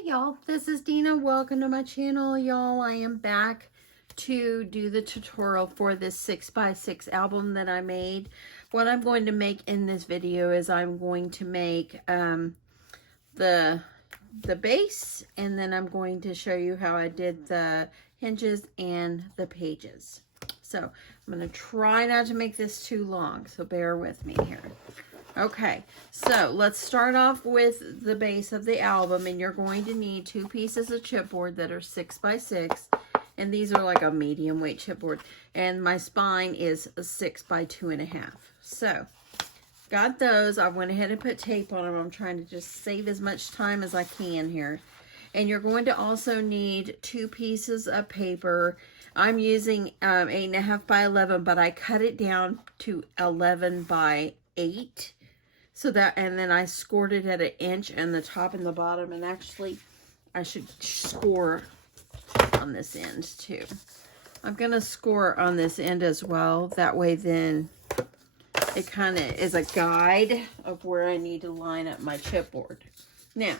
Hey y'all, this is Dina. Welcome to my channel, y'all. I am back to do the tutorial for this 6x6 album that I made. What I'm going to make in this video is I'm going to make the base, and then I'm going to show you how I did the hinges and the pages. So I'm going to try not to make this too long, so bear with me here. Okay, so let's start off with the base of the album, and you're going to need 2 pieces of chipboard that are 6x6, and these are like a medium weight chipboard, and my spine is a 6 by 2.5. So got those. I went ahead and put tape on them. I'm trying to just save as much time as I can here. And you're going to also need 2 pieces of paper. I'm using 8.5 by 11, but I cut it down to 11 by 8. So that, and then I scored it at 1 inch on the top and the bottom. And actually, I should score on this end too. I'm going to score on this end as well. That way then it kind of is a guide of where I need to line up my chipboard. Now,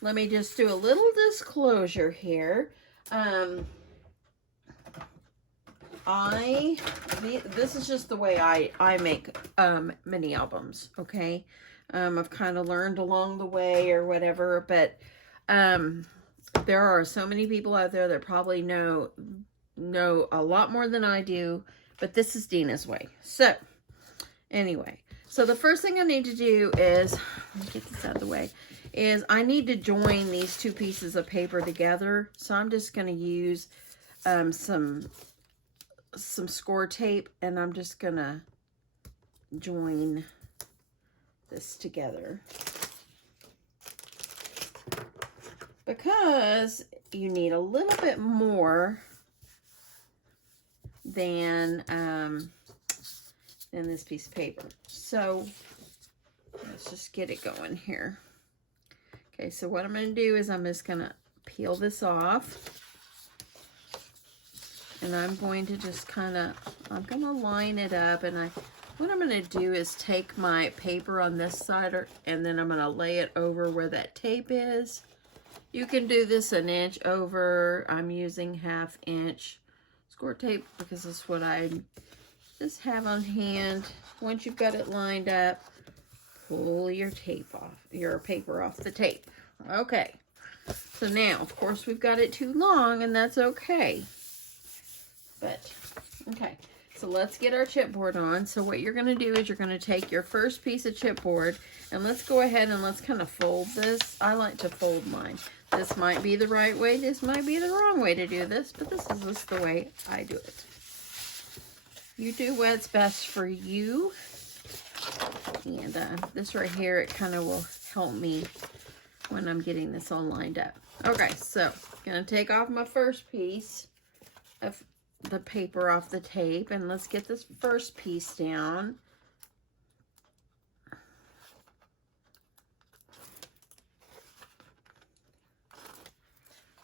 let me just do a little disclosure here. This is just the way I make mini albums, okay? I've kind of learned along the way or whatever, but there are so many people out there that probably know a lot more than I do, but this is Dina's way. So anyway, so the first thing I need to do is, let me get this out of the way, is I need to join these 2 pieces of paper together. So I'm just going to use some score tape, and I'm just going to join this together because you need a little bit more than this piece of paper. So let's just get it going here. Okay, so what I'm going to do is I'm just going to peel this off. And I'm going to just kind of, I'm going to line it up. And what I'm going to do is take my paper on this side, and then I'm going to lay it over where that tape is. You can do this 1 inch over. I'm using 1/2 inch score tape because that's what I just have on hand. Once you've got it lined up, pull your tape off, your paper off the tape. Okay. So now, of course, we've got it too long, and that's okay. But, okay, so let's get our chipboard on. So what you're going to do is you're going to take your first piece of chipboard, and let's go ahead and let's kind of fold this. I like to fold mine. This might be the right way. This might be the wrong way to do this, but this is just the way I do it. You do what's best for you. And this right here, it kind of will help me when I'm getting this all lined up. Okay, so I'm going to take off my first piece of the paper off the tape, and let's get this first piece down.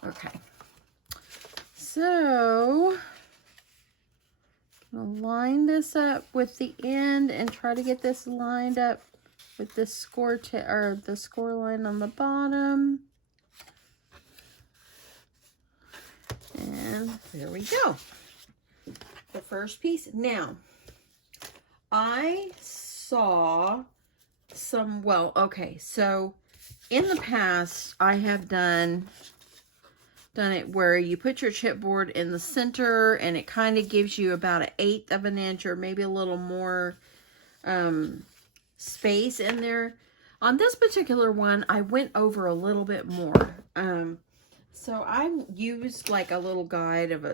Okay, so I'll line this up with the end and try to get this lined up with this score or the score line on the bottom. And there we go. The first piece. Now, I saw some, well, okay, so in the past, I have done it where you put your chipboard in the center, and it kind of gives you about 1/8 of an inch or maybe a little more space in there. On this particular one, I went over a little bit more. So I used like a little guide of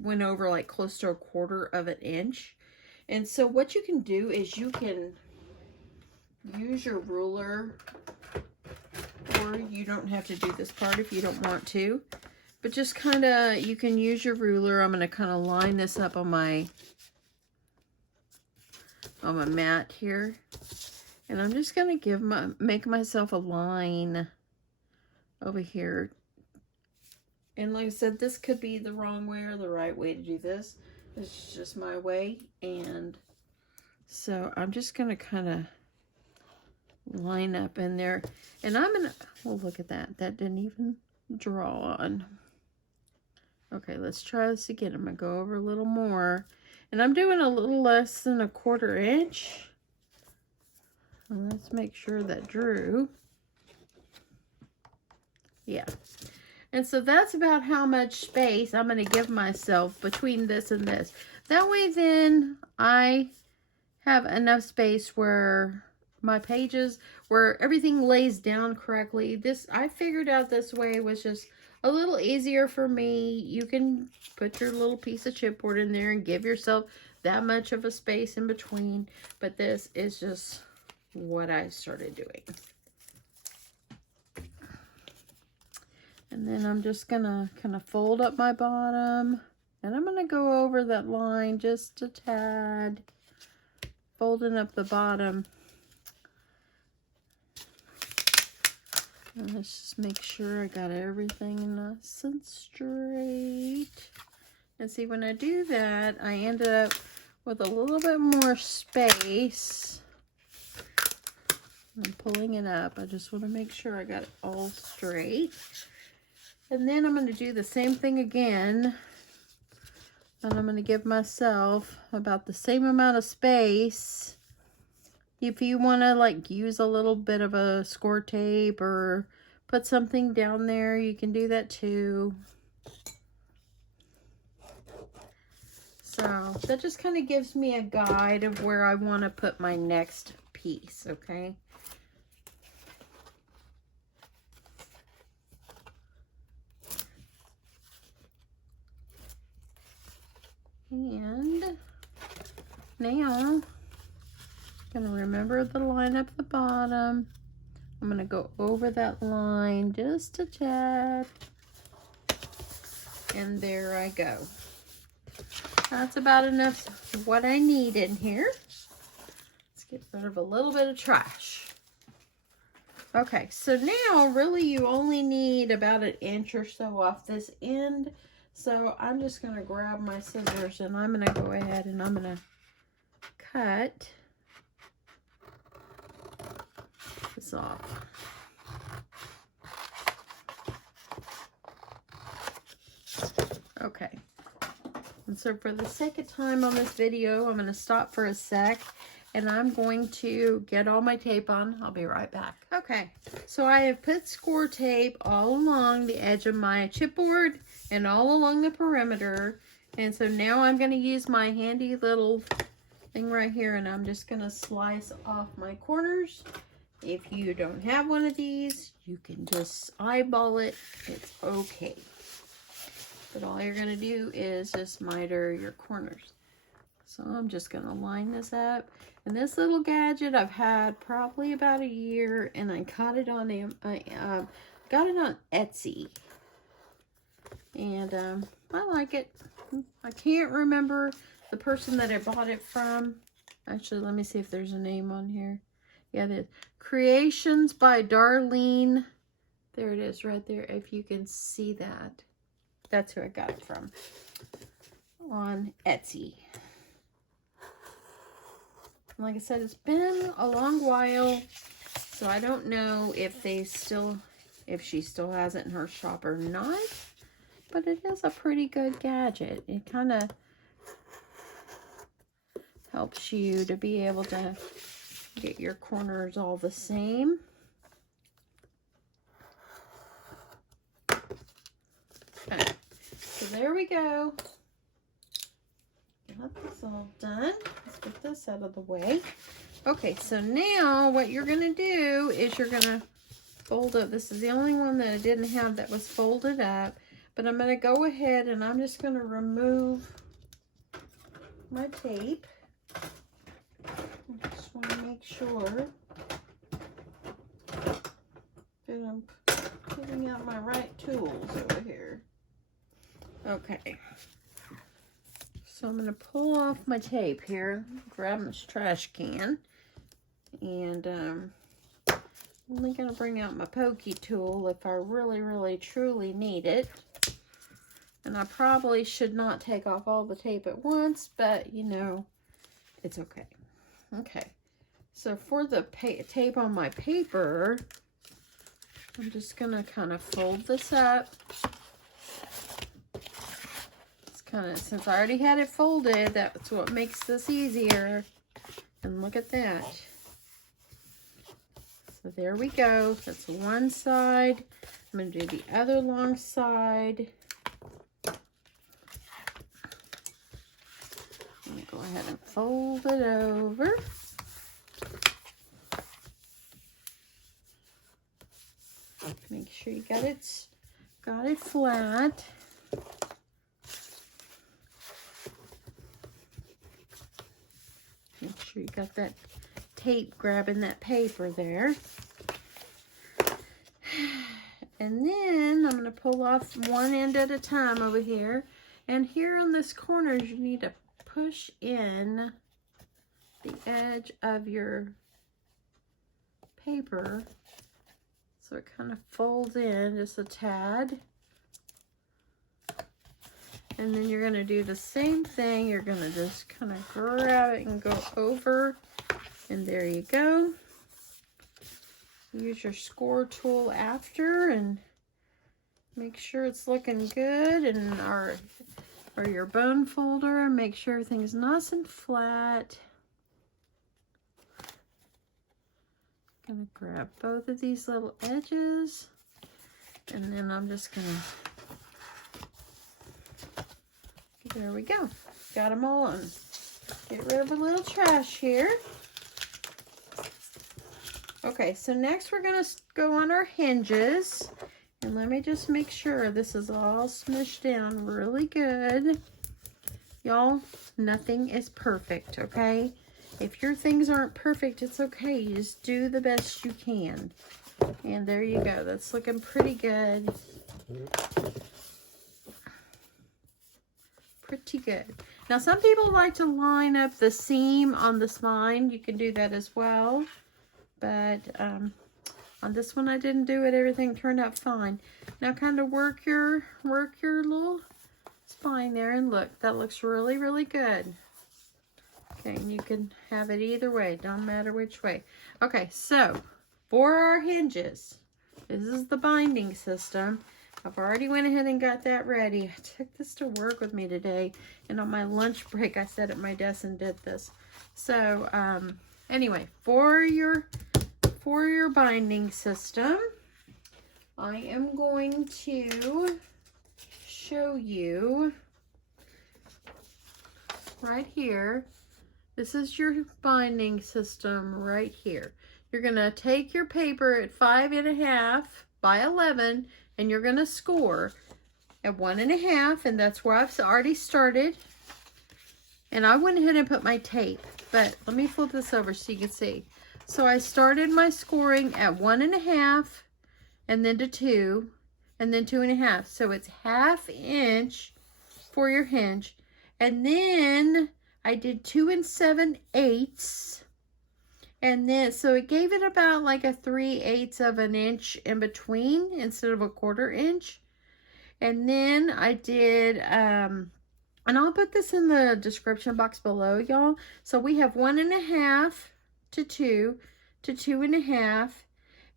went over like close to 1/4 of an inch. And so what you can do is you can use your ruler, or you don't have to do this part if you don't want to, but just kind of, you can use your ruler. I'm going to kind of line this up on my mat here. And I'm just going to make myself a line over here. And like I said, this could be the wrong way or the right way to do this. It's just my way. And so I'm just going to kind of line up in there. And I'm gonna, oh, look at that. That didn't even draw on. Okay, let's try this again. I'm gonna go over a little more. And I'm doing a little less than 1/4 inch. And let's make sure that drew. Yeah. And so that's about how much space I'm going to give myself between this and this. That way then I have enough space where my pages, where everything lays down correctly. This, I figured out this way was just a little easier for me. You can put your little piece of chipboard in there and give yourself that much of a space in between. But this is just what I started doing. And then I'm just gonna kind of fold up my bottom, and I'm gonna go over that line just a tad, folding up the bottom. And let's just make sure I got everything nice and straight. And see, when I do that, I ended up with a little bit more space. I'm pulling it up. I just want to make sure I got it all straight. And then I'm going to do the same thing again. And I'm going to give myself about the same amount of space. If you want to like use a little bit of a score tape or put something down there, you can do that too. So that just kind of gives me a guide of where I want to put my next piece, okay? And now I'm going to remember the line up the bottom. I'm going to go over that line just a tad. And there I go. That's about enough of what I need in here. Let's get rid of a little bit of trash. Okay, so now really you only need about 1 inch or so off this end. So I'm just going to grab my scissors and I'm going to go ahead and I'm going to cut this off. Okay. And so for the sake of time on this video, I'm going to stop for a sec and I'm going to get all my tape on. I'll be right back. Okay, so I have put score tape all along the edge of my chipboard and all along the perimeter. And so now I'm going to use my handy little thing right here and I'm just going to slice off my corners. If you don't have one of these, you can just eyeball it. It's okay. But all you're going to do is just miter your corners. So I'm just going to line this up. And this little gadget I've had probably about a year, and I got it on Etsy. And I like it. I can't remember the person that I bought it from. Actually, let me see if there's a name on here. Yeah, it is. Creations by Darlene. There it is right there, if you can see that. That's who I got it from. On Etsy. Like I said, it's been a long while, so I don't know if she still has it in her shop or not, but it is a pretty good gadget. It kind of helps you to be able to get your corners all the same. Okay, so there we go. Got this all done. Let's get this out of the way. Okay, so now what you're going to do is you're going to fold up. This is the only one that I didn't have that was folded up. But I'm going to go ahead and I'm just going to remove my tape. I just want to make sure that I'm putting out my right tools over here. Okay. So I'm going to pull off my tape here, grab this trash can, and I'm only going to bring out my pokey tool if I really, really, truly need it. And I probably should not take off all the tape at once, but, you know, it's okay. Okay. So for the tape on my paper, I'm just gonna kind of fold this up. It's kind of, since I already had it folded, that's what makes this easier. And look at that. So there we go. That's one side. I'm gonna do the other long side. I'm gonna go ahead and fold it over. Make sure you got it flat. Make sure you got that tape grabbing that paper there. And then I'm going to pull off one end at a time over here. And here on this corner, you need to push in the edge of your paper so it kind of folds in just a tad. And then you're going to do the same thing. You're going to just kind of grab it and go over. And there you go. Use your score tool after and make sure it's looking good. And or your bone folder, make sure everything's nice and flat. Gonna grab both of these little edges, and then I'm just gonna, there we go, got them all on. Get rid of a little trash here. Okay, so next we're gonna go on our hinges, and let me just make sure this is all smushed down really good. Y'all, nothing is perfect, okay? If your things aren't perfect, it's okay. You just do the best you can. And there you go. That's looking pretty good. Pretty good. Now, some people like to line up the seam on the spine. You can do that as well. But on this one, I didn't do it. Everything turned out fine. Now, kind of work your little spine there. And look, that looks really, really good. Okay, and you can have it either way. Don't matter which way. Okay, so for our hinges, this is the binding system. I've already went ahead and got that ready. I took this to work with me today, and on my lunch break, I sat at my desk and did this. So, anyway, for your binding system, I am going to show you right here. This is your binding system right here. You're going to take your paper at 5.5 by 11, and you're going to score at 1.5, and that's where I've already started. And I went ahead and put my tape, but let me flip this over so you can see. So I started my scoring at 1.5, and then to 2, and then 2.5. So it's 1/2 inch for your hinge, and then I did 2 7/8, and then so it gave it about like a 3/8 of an inch in between instead of a 1/4 inch. And then I did and I'll put this in the description box below, y'all. So we have 1.5 to 2 to 2.5,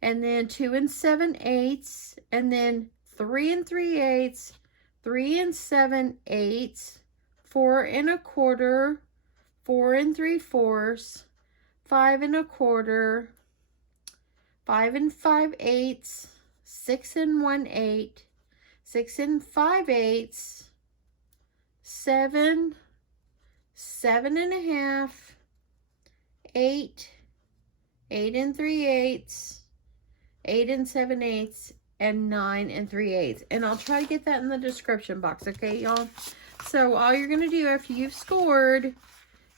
and then 2 7/8, and then 3 3/8, 3 7/8, 4 1/4, 4 3/4, 5 1/4, 5 5/8, 6 1/8, 6 5/8, 7, 7.5, 8, 8 3/8, 8 7/8, and 9 3/8. And I'll try to get that in the description box, okay, y'all? So all you're gonna do after you've scored,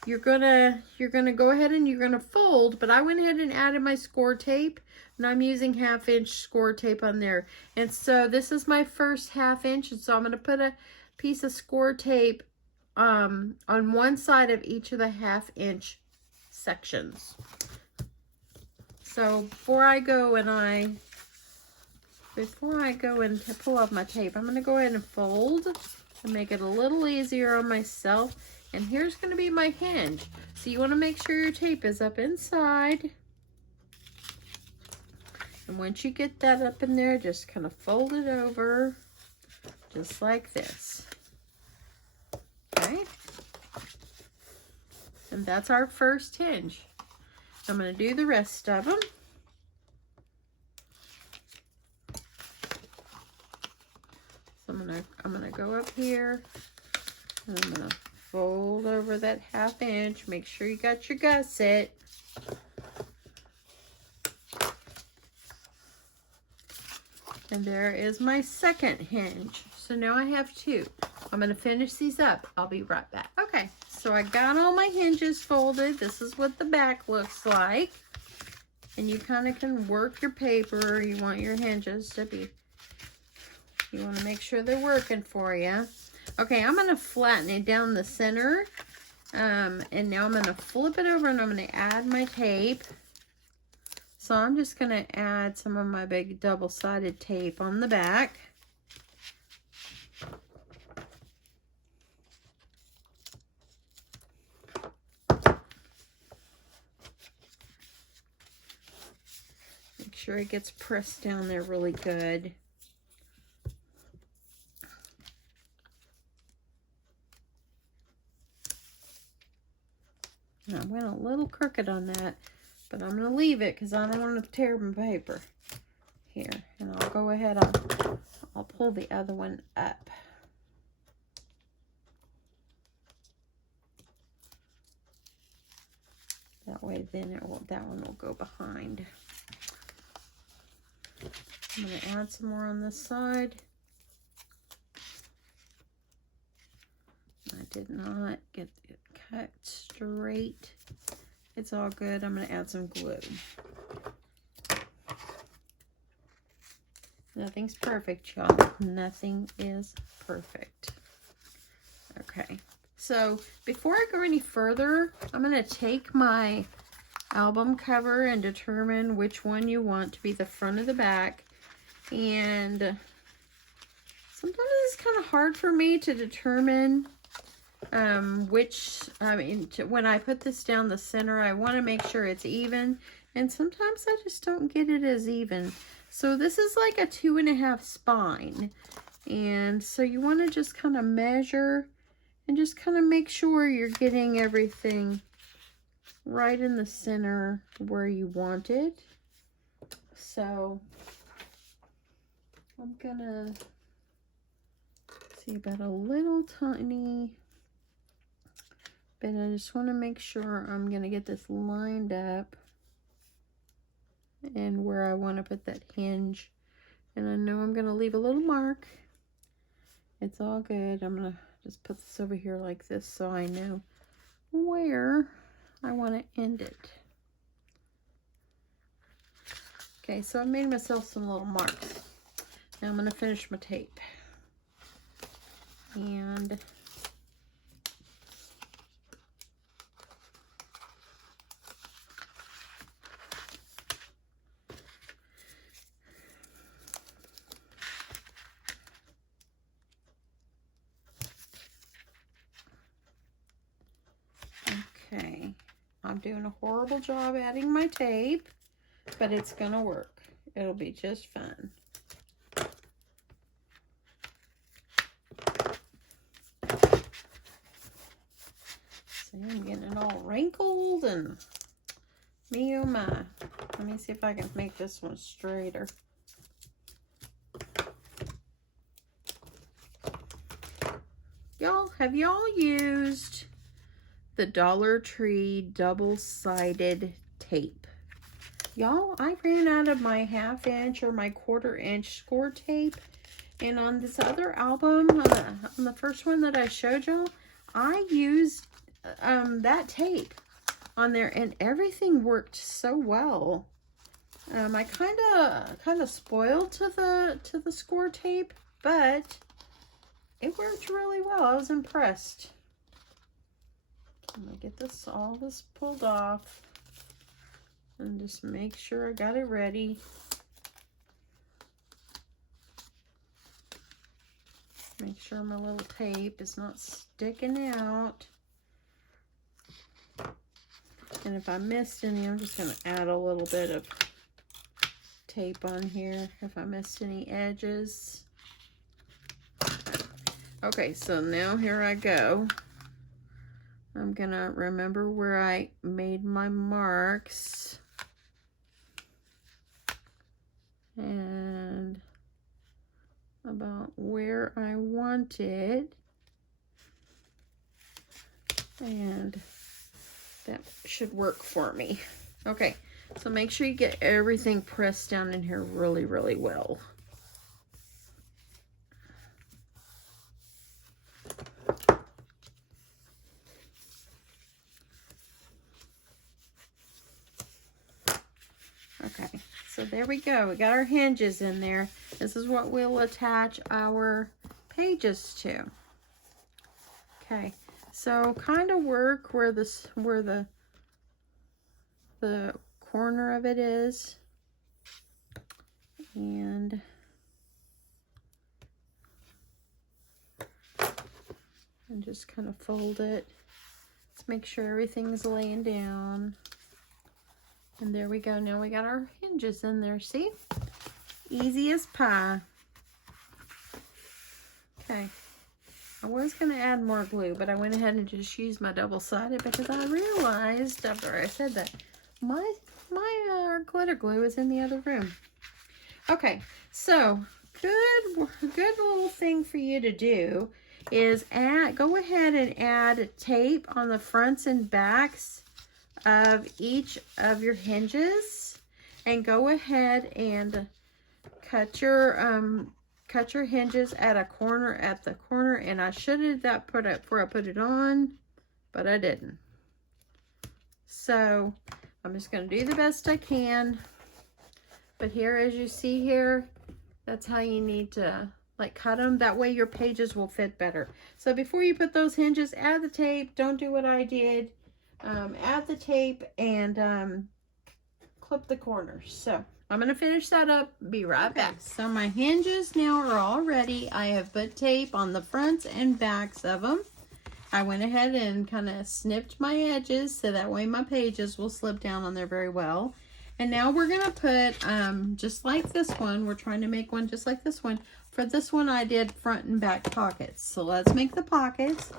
you're gonna go ahead and you're gonna fold. But I went ahead and added my score tape, and I'm using 1/2 inch score tape on there. And so this is my first 1/2 inch, and so I'm gonna put a piece of score tape on one side of each of the 1/2 inch sections. So before I go and pull off my tape, I'm gonna go ahead and fold and make it a little easier on myself. And here's going to be my hinge. So you want to make sure your tape is up inside. And once you get that up in there, just kind of fold it over, just like this. Okay? And that's our first hinge. I'm going to do the rest of them. So I'm gonna go up here, and I'm gonna fold over that 1/2 inch. Make sure you got your gusset. And there is my second hinge. So now I have 2. I'm gonna finish these up. I'll be right back. Okay, so I got all my hinges folded. This is what the back looks like. And you kind of can work your paper. You want your hinges to be, you want to make sure they're working for you. Okay, I'm going to flatten it down the center. And now I'm going to flip it over and I'm going to add my tape. So I'm just going to add some of my big double-sided tape on the back. Make sure it gets pressed down there really good. I went a little crooked on that, but I'm going to leave it because I don't want to tear my paper. Here, and I'll go ahead, I'll pull the other one up. That way then that one will go behind. I'm going to add some more on this side. I did not get it cut straight. It's all good. I'm going to add some glue. Nothing's perfect, y'all. Nothing is perfect. Okay. So before I go any further, I'm going to take my album cover and determine which one you want to be the front of the back. And sometimes it's kind of hard for me to determine when I put this down the center, I want to make sure it's even, and sometimes I just don't get it as even. So this is like a 2.5 spine, and so you want to just kind of measure and just kind of make sure you're getting everything right in the center where you want it. So I'm gonna see about a little tiny bit. I just want to make sure I'm gonna get this lined up and where I want to put that hinge. And I know I'm gonna leave a little mark. It's all good. I'm gonna just put this over here like this so I know where I want to end it. Okay, so I made myself some little marks. Now I'm going to finish my tape. And okay, I'm doing a horrible job adding my tape, but it's going to work. It'll be just fun. See, I'm getting it all wrinkled and me oh my. Let me see if I can make this one straighter. Y'all, have y'all used the Dollar Tree double-sided tape? Y'all, I ran out of my 1/2 inch or my 1/4 inch score tape. And on this other album, on the first one that I showed y'all, I used that tape on there, and everything worked so well. I kind of spoiled to the score tape, but it worked really well. I was impressed. I'm gonna get all this pulled off and just make sure I got it ready. Make sure my little tape is not sticking out. And if I missed any, I'm just going to add a little bit of tape on here if I missed any edges. Okay, so now here I go. I'm going to remember where I made my marks. And about where I want it. And that should work for me. Okay, so make sure you get everything pressed down in here really, really well. Okay, so there we go. We got our hinges in there. This is what we'll attach our pages to. Okay, so kind of work where the corner of it is, and just kind of fold it. Let's make sure everything's laying down. And there we go. Now we got our hinges in there. See? Easy as pie. Okay. I was going to add more glue, but I went ahead and just used my double-sided because I realized after I said that my glitter glue is in the other room. Okay, so good little thing for you to do is go ahead and add tape on the fronts and backs of each of your hinges, and go ahead and cut your hinges at the corner. And I should have that before I put it on, but I didn't. So I'm just going to do the best I can. But here, as you see here, that's how you need to like cut them. That way your pages will fit better. So before you put those hinges, add the tape. Don't do what I did. Add the tape and clip the corners. So I'm going to finish that up. Be right back. So my hinges now are all ready. I have put tape on the fronts and backs of them. I went ahead and kind of snipped my edges so that way my pages will slip down on there very well. And now we're going to put, just like this one, we're trying to make one just like this one. For this one, I did front and back pockets. So let's make the pockets.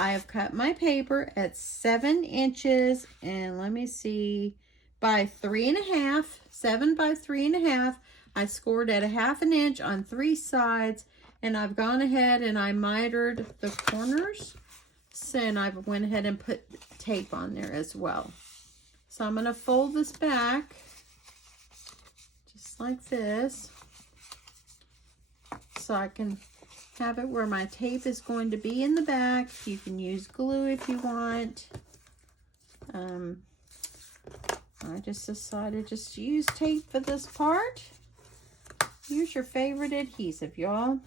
I have cut my paper at 7 inches, and let me see, by 3.5, 7 by 3.5. I scored at 1/2 inch on 3 sides, and I've gone ahead and I mitered the corners. So, and I went ahead and put tape on there as well. So I'm going to fold this back just like this, so I can have it where my tape is going to be in the back. You can use glue if you want. I just decided just to use tape for this part. Use your favorite adhesive, y'all.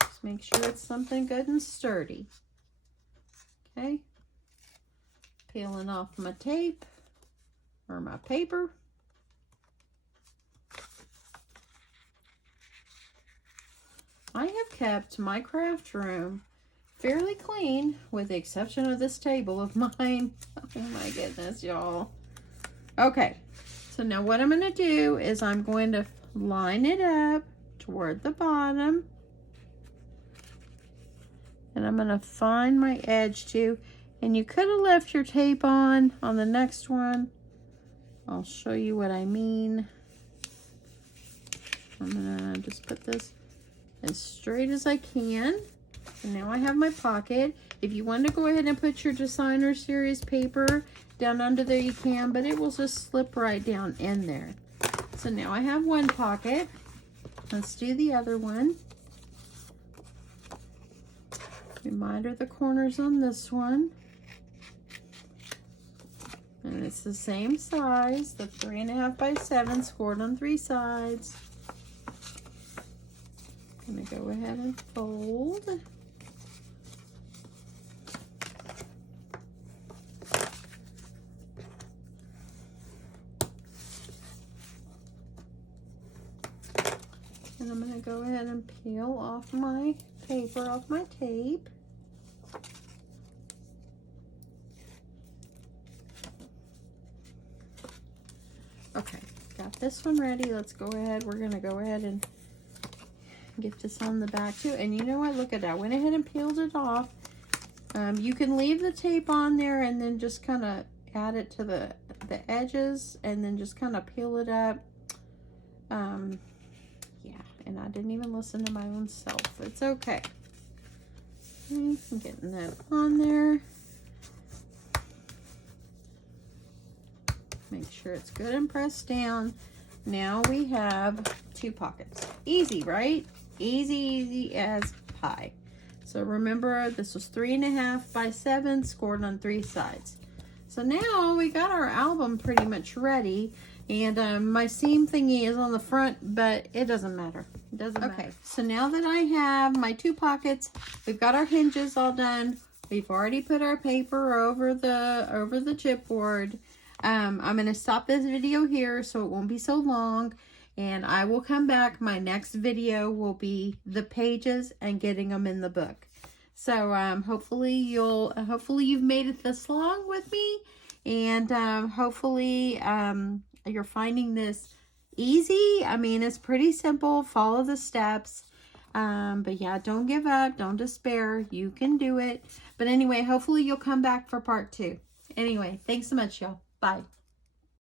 Just make sure it's something good and sturdy. Okay. Peeling off my tape or my paper. I have kept my craft room fairly clean, with the exception of this table of mine. Oh my goodness, y'all. Okay, so now what I'm going to do is I'm going to line it up toward the bottom. And I'm going to find my edge too. And you could have left your tape on the next one. I'll show you what I mean. I'm going to just put this as straight as I can. And now I have my pocket. If you want to go ahead and put your designer series paper down under there, you can, but it will just slip right down in there. So now I have one pocket. Let's do the other one. We miter the corners on this one. And it's the same size, the 3.5 by 7 scored on 3 sides. I'm going to go ahead and fold. And I'm going to go ahead and peel off my paper off my tape. Okay, got this one ready. Let's go ahead. We're going to go ahead and get this on the back too. And you know what? Look at that. I went ahead and peeled it off. You can leave the tape on there and then just kind of add it to the edges and then just kind of peel it up. Yeah, and I didn't even listen to my own self. It's okay. I'm getting that on there. Make sure it's good and pressed down. Now we have 2 pockets. Easy, right? Easy, easy as pie. So remember, this was 3.5 by 7, scored on 3 sides. So now we got our album pretty much ready. And my seam thingy is on the front, but it doesn't matter. It doesn't matter. Okay, so now that I have my 2 pockets, we've got our hinges all done. We've already put our paper over the chipboard. I'm going to stop this video here so it won't be so long. And I will come back. My next video will be the pages and getting them in the book. So hopefully you've made it this long with me. And hopefully you're finding this easy. I mean, it's pretty simple. Follow the steps. But yeah, don't give up. Don't despair. You can do it. But anyway, hopefully you'll come back for part 2. Anyway, thanks so much, y'all. Bye.